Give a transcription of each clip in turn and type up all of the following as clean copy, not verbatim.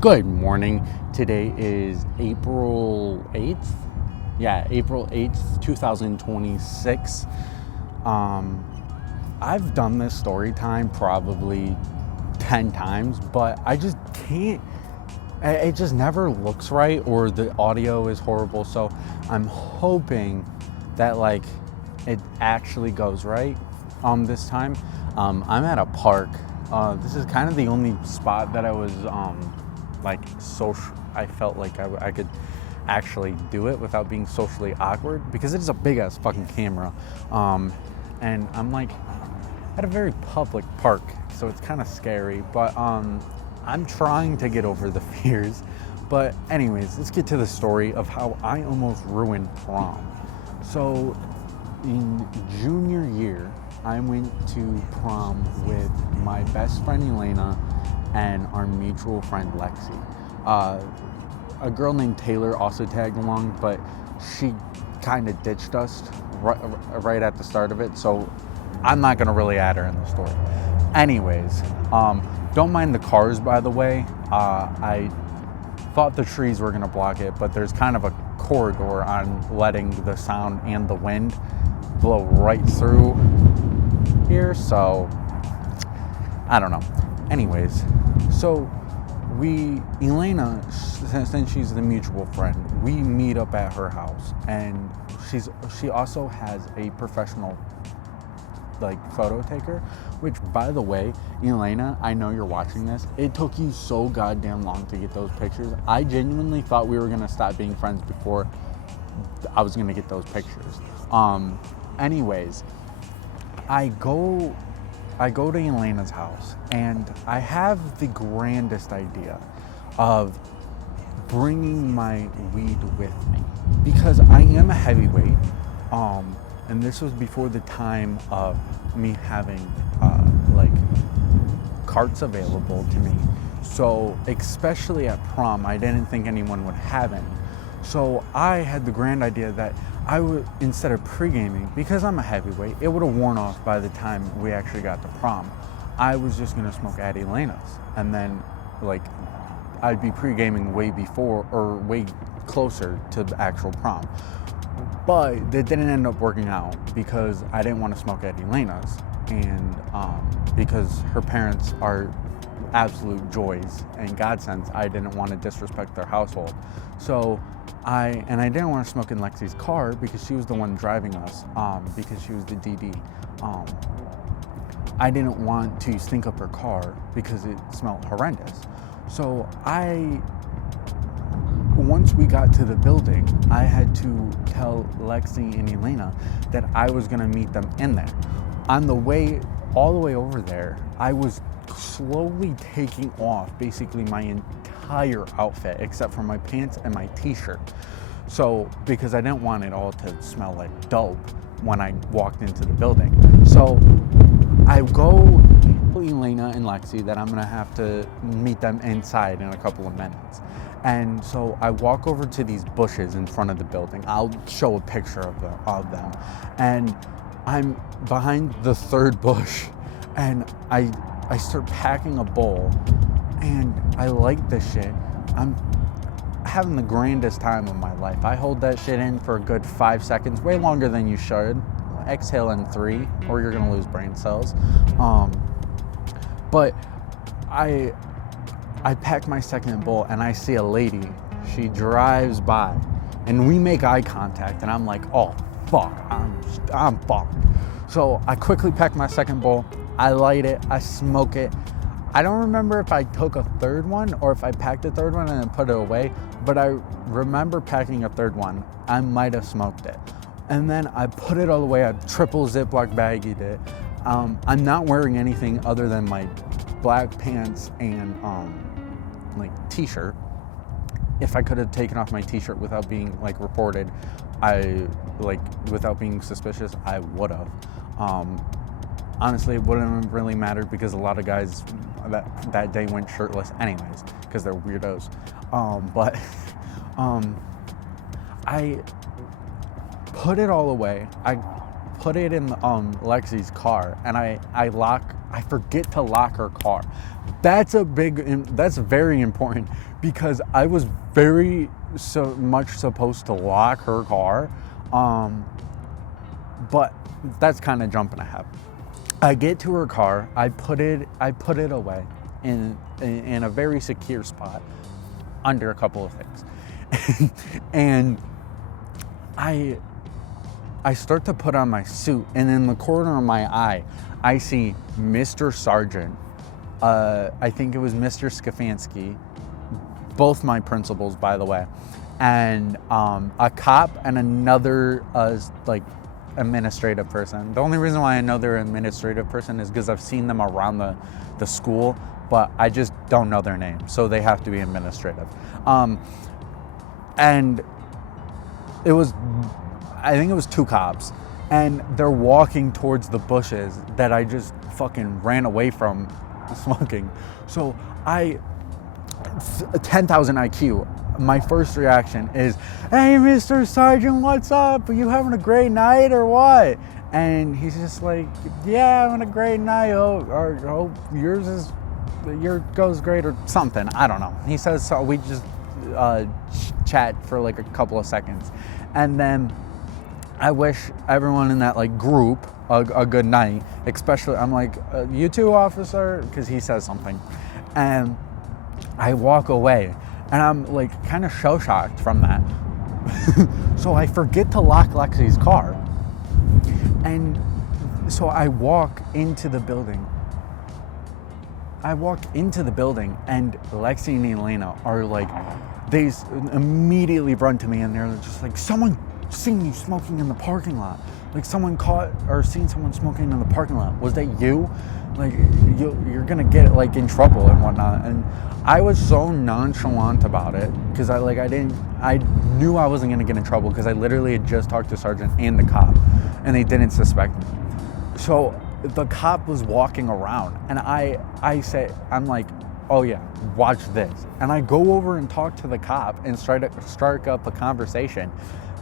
Good morning. Today is April 8th. Yeah, April 8th, 2026. Um, I've done this story time probably 10 times, but I just can't. It just never looks right, or the audio is horrible. So I'm hoping that it actually goes right this time. I'm at a park. This is kind of the only spot that I was social. I felt like I could actually do it without being socially awkward, because it is a big ass fucking camera. And I'm at a very public park, so it's kind of scary, but I'm trying to get over the fears. But anyways, let's get to the story of how I almost ruined prom. So in junior year, I went to prom with my best friend Elena and our mutual friend Lexi. A girl named Taylor also tagged along, but she kind of ditched us right at the start of it, so I'm not gonna really add her in the story. Anyways, don't mind the cars, by the way. I thought the trees were gonna block it, but there's kind of a corridor on letting the sound and the wind blow right through here, so I don't know. Anyways, so Elena, since she's the mutual friend, we meet up at her house, and she also has a professional photo taker, which, by the way, Elena, I know you're watching this. It took you so goddamn long to get those pictures. I genuinely thought we were gonna stop being friends before I was gonna get those pictures. Anyways, I go to Elena's house, and I have the grandest idea of bringing my weed with me, because I am a heavyweight. And this was before the time of me having carts available to me. So especially at prom, I didn't think anyone would have any. So I had the grand idea that I would, instead of pre-gaming, because I'm a heavyweight, it would have worn off by the time we actually got to prom. I was just gonna smoke at Elena's, and then I'd be pre-gaming way before, or way closer to the actual prom. But that didn't end up working out, because I didn't want to smoke at Elena's, and because her parents are absolute joys and godsends, I didn't want to disrespect their household. So I didn't want to smoke in Lexi's car, because she was the one driving us, because she was the DD. I didn't want to stink up her car because it smelled horrendous. So once we got to the building, I had to tell Lexi and Elena that I was gonna meet them in there. On the way, all the way over there, I was slowly taking off basically my entire outfit except for my pants and my t-shirt. So, because I didn't want it all to smell like dope when I walked into the building. So I go to Elena and Lexi that I'm gonna have to meet them inside in a couple of minutes. And so I walk over to these bushes in front of the building. I'll show a picture of them. And I'm behind the third bush, and I start packing a bowl, and I light this shit. I'm having the grandest time of my life. I hold that shit in for a good 5 seconds, way longer than you should. Exhale in 3, or you're gonna lose brain cells. But I pack my second bowl, and I see a lady. She drives by, and we make eye contact, and I'm like, oh fuck, I'm fucked. So I quickly pack my second bowl, I light it, I smoke it. I don't remember if I took a third one or if I packed a third one and then put it away, but I remember packing a third one. I might have smoked it. And then I put it all away. I triple Ziploc bagged it. I'm not wearing anything other than my black pants and t-shirt. If I could have taken off my t-shirt without being reported, without being suspicious, I would have. Honestly, it wouldn't have really mattered, because a lot of guys that day went shirtless anyways, because they're weirdos. But I put it all away. I put it in Lexi's car, and I forget to lock her car. That's that's very important, because I was very so much supposed to lock her car, but that's kind of jumping ahead. I get to her car, I put it away in a very secure spot under a couple of things. And I start to put on my suit, and in the corner of my eye, I see Mr. Sergeant. I think it was Mr. Skafansky, both my principals, by the way, and a cop and another administrative person. The only reason why I know they're an administrative person is because I've seen them around the school, but I just don't know their name, so they have to be administrative. And I think it was 2 cops, and they're walking towards the bushes that I just fucking ran away from smoking. So 10,000 IQ. My first reaction is, "Hey, Mr. Sergeant, what's up? Are you having a great night or what?" And he's just like, "Yeah, having a great night. Oh, yours goes great," or something. I don't know. He says so. We just chat for like a couple of seconds, and then I wish everyone in that like group a good night. Especially, I'm like, "You too, officer," because he says something, and I walk away, and I'm like kind of shell-shocked from that. So I forget to lock Lexi's car, and so I walk into the building. And Lexi and Elena are like, they immediately run to me, and they're just like, "Someone seen you smoking in the parking lot. Like, someone caught or seen someone smoking in the parking lot. Was that you? Like, you're gonna get like in trouble and whatnot." And I was so nonchalant about it, because I knew I wasn't gonna get in trouble, because I literally had just talked to Sergeant and the cop, and they didn't suspect me. So the cop was walking around, and I'm like, "Oh yeah, watch this." And I go over and talk to the cop and start up a conversation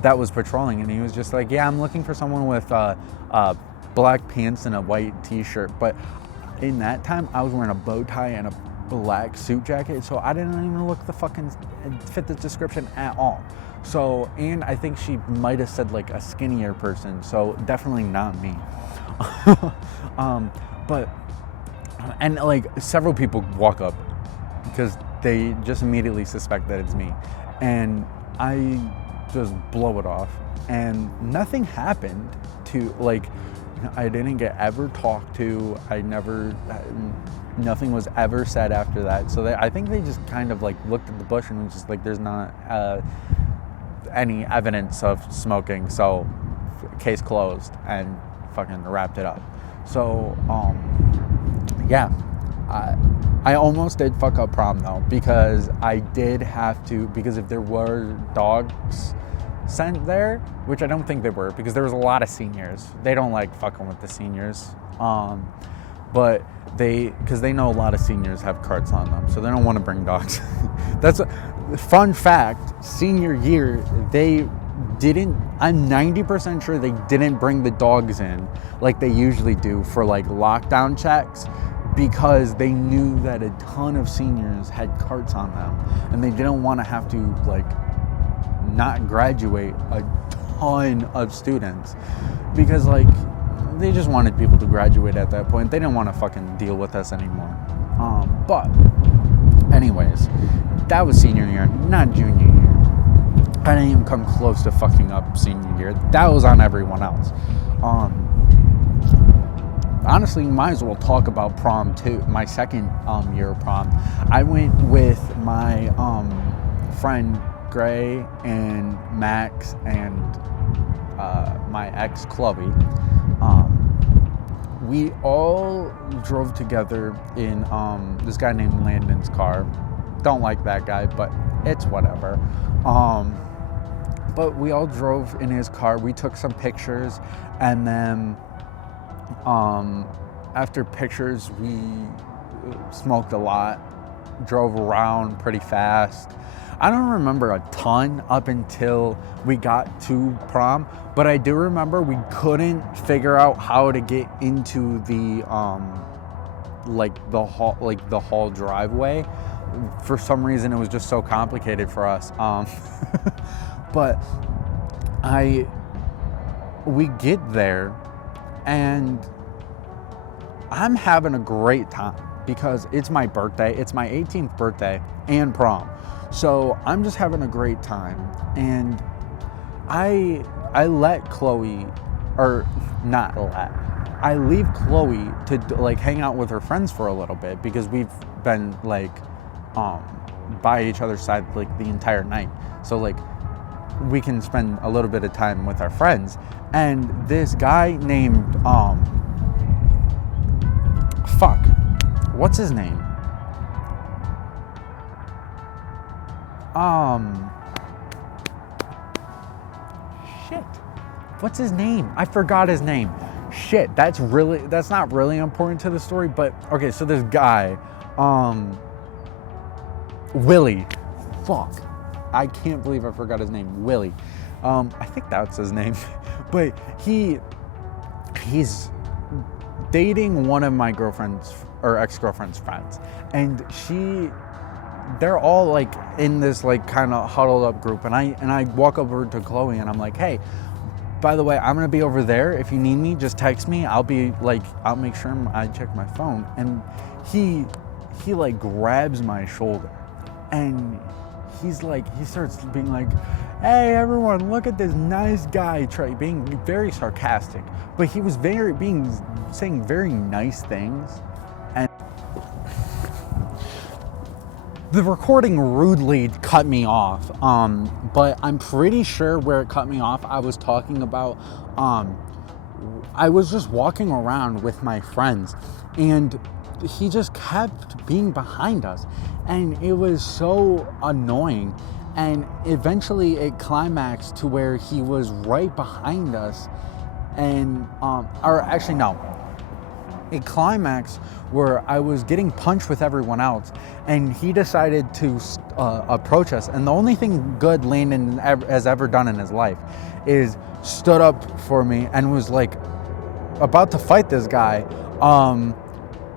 that was patrolling, and he was just like, "Yeah, I'm looking for someone with black pants and a white t-shirt." But in that time, I was wearing a bow tie and a black suit jacket, so I didn't even fit the description at all. So, and I think she might have said like a skinnier person, so definitely not me. And like several people walk up, because they just immediately suspect that it's me, and I just blow it off, and nothing happened to, like, I didn't get ever talked to. Nothing was ever said after that. So I think they just kind of like looked at the bush and was just like, "There's not any evidence of smoking, so case closed," and fucking wrapped it up. So yeah, I almost did fuck up prom though, because I did have to, because if there were dogs sent there, which I don't think they were, because there was a lot of seniors. They don't like fucking with the seniors, but because they know a lot of seniors have carts on them, so they don't want to bring dogs. That's a fun fact. Senior year, I'm 90% sure they didn't bring the dogs in like they usually do for like lockdown checks, because they knew that a ton of seniors had carts on them, and they didn't want to have to like not graduate a ton of students, because like they just wanted people to graduate at that point. They didn't want to fucking deal with us anymore. But anyways, that was senior year, not junior year. I didn't even come close to fucking up senior year. That was on everyone else. Honestly, might as well talk about prom too. My second year of prom, I went with my friend Gray and Max and my ex Chloe. We all drove together in this guy named Landon's car. Don't like that guy, but it's whatever. But we all drove in his car. We took some pictures, and then after pictures, we smoked a lot, drove around pretty fast. I don't remember a ton up until we got to prom, but I do remember we couldn't figure out how to get into the the hall driveway. For some reason, it was just so complicated for us. But we get there, and I'm having a great time because it's my birthday. It's my 18th birthday and prom. So I'm just having a great time. And I let Chloe, or not let, I leave Chloe to like hang out with her friends for a little bit because we've been like by each other's side like the entire night. So like we can spend a little bit of time with our friends. And this guy named what's his name? Shit. What's his name? I forgot his name. Shit, that's not really important to the story, but okay, so this guy, Willie. Fuck. I can't believe I forgot his name. Willie. I think that's his name. But he's dating one of my girlfriend's or ex-girlfriend's friends. And they're all like in this like kind of huddled up group. And I walk over to Chloe and I'm like, hey, by the way, I'm gonna be over there. If you need me, just text me. I'll make sure I check my phone. And he like grabs my shoulder and he starts being like, hey everyone, look at this nice guy, being very sarcastic, but he was saying very nice things. And the recording rudely cut me off, but I'm pretty sure where it cut me off, I was talking about, I was just walking around with my friends and he just kept being behind us and it was so annoying. And eventually it climaxed to where he was right behind us and, it climaxed where I was getting punched with everyone else and he decided to approach us. And the only thing good Landon has ever done in his life is stood up for me and was like about to fight this guy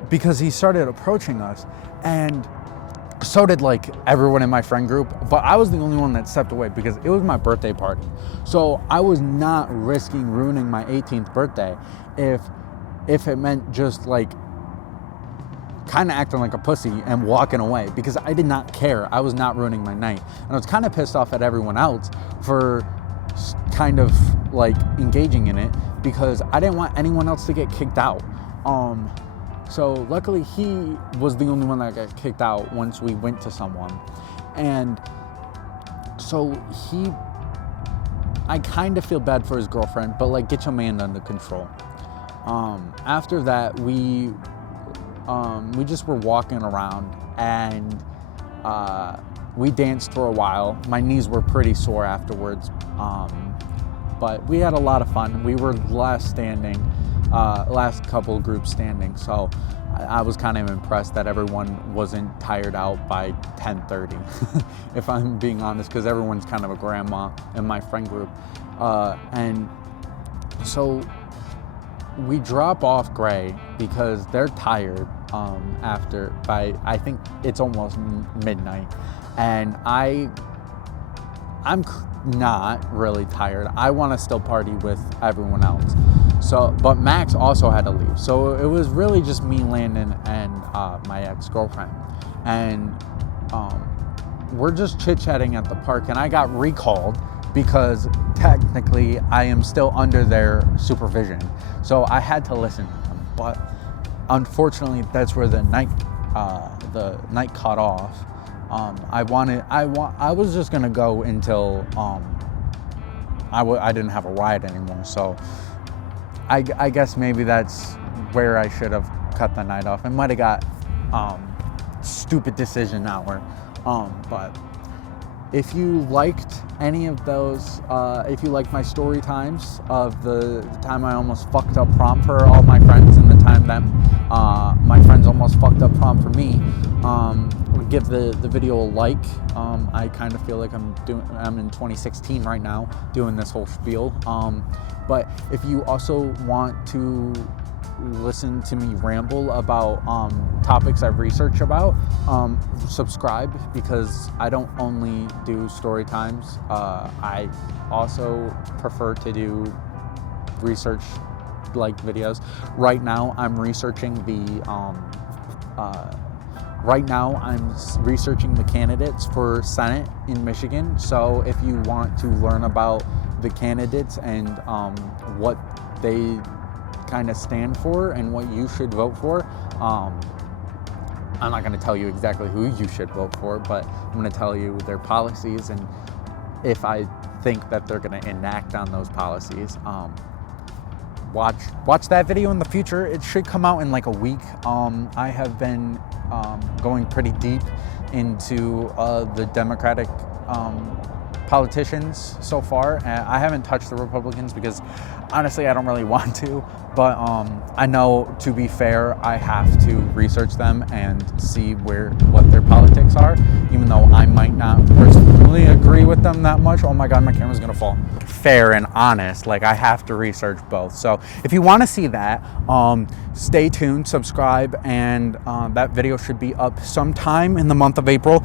because he started approaching us. And so did like everyone in my friend group, but I was the only one that stepped away because it was my birthday party. So I was not risking ruining my 18th birthday if it meant just like kind of acting like a pussy and walking away, because I did not care. I was not ruining my night. And I was kind of pissed off at everyone else for kind of like engaging in it because I didn't want anyone else to get kicked out. So luckily he was the only one that got kicked out once we went to someone. And so I kind of feel bad for his girlfriend, but like, get your man under control. After that, we just were walking around and we danced for a while. My knees were pretty sore afterwards, but we had a lot of fun. We were last couple groups standing, so I was kind of impressed that everyone wasn't tired out by 10:30, if I'm being honest, because everyone's kind of a grandma in my friend group. And so we drop off Gray because they're tired I think it's almost midnight, and I'm not really tired. I want to still party with everyone else. So, but Max also had to leave. So it was really just me, Landon, and my ex-girlfriend. And we're just chit-chatting at the park, and I got recalled because technically I am still under their supervision. So I had to listen to them. But unfortunately, that's where the night cut off. I was just gonna go until I didn't have a ride anymore. So I guess maybe that's where I should have cut the night off. I might have got stupid decision hour. But if you liked any of those, if you liked my story times of the time I almost fucked up prom for all my friends and the time that my friends almost fucked up prom for me, give the video a like. I kind of feel like I'm in 2016 right now doing this whole spiel. But if you also want to listen to me ramble about topics I've researched about, subscribe, because I don't only do story times. I also prefer to do research like videos. Right now I'm researching the candidates for Senate in Michigan. So if you want to learn about the candidates and what they kind of stand for and what you should vote for, I'm not going to tell you exactly who you should vote for, but I'm going to tell you their policies and if I think that they're going to enact on those policies. Watch that video in the future. It should come out in like a week. I have been going pretty deep into the Democratic politicians so far. I haven't touched the Republicans because honestly I don't really want to, but I know, to be fair, I have to research them and see what their politics are, even though I might not personally agree with them that much. Oh my god, my camera's gonna fall. Fair and honest, like I have to research both. So if you want to see that, stay tuned, subscribe, and that video should be up sometime in the month of April.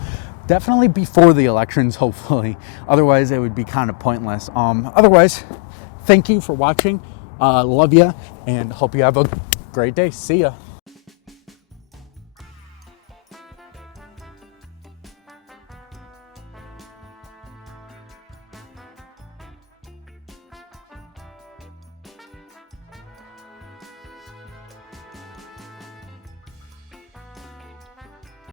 Definitely before the elections, hopefully. Otherwise, it would be kind of pointless. Otherwise, thank you for watching. Love ya, and hope you have a great day. See ya.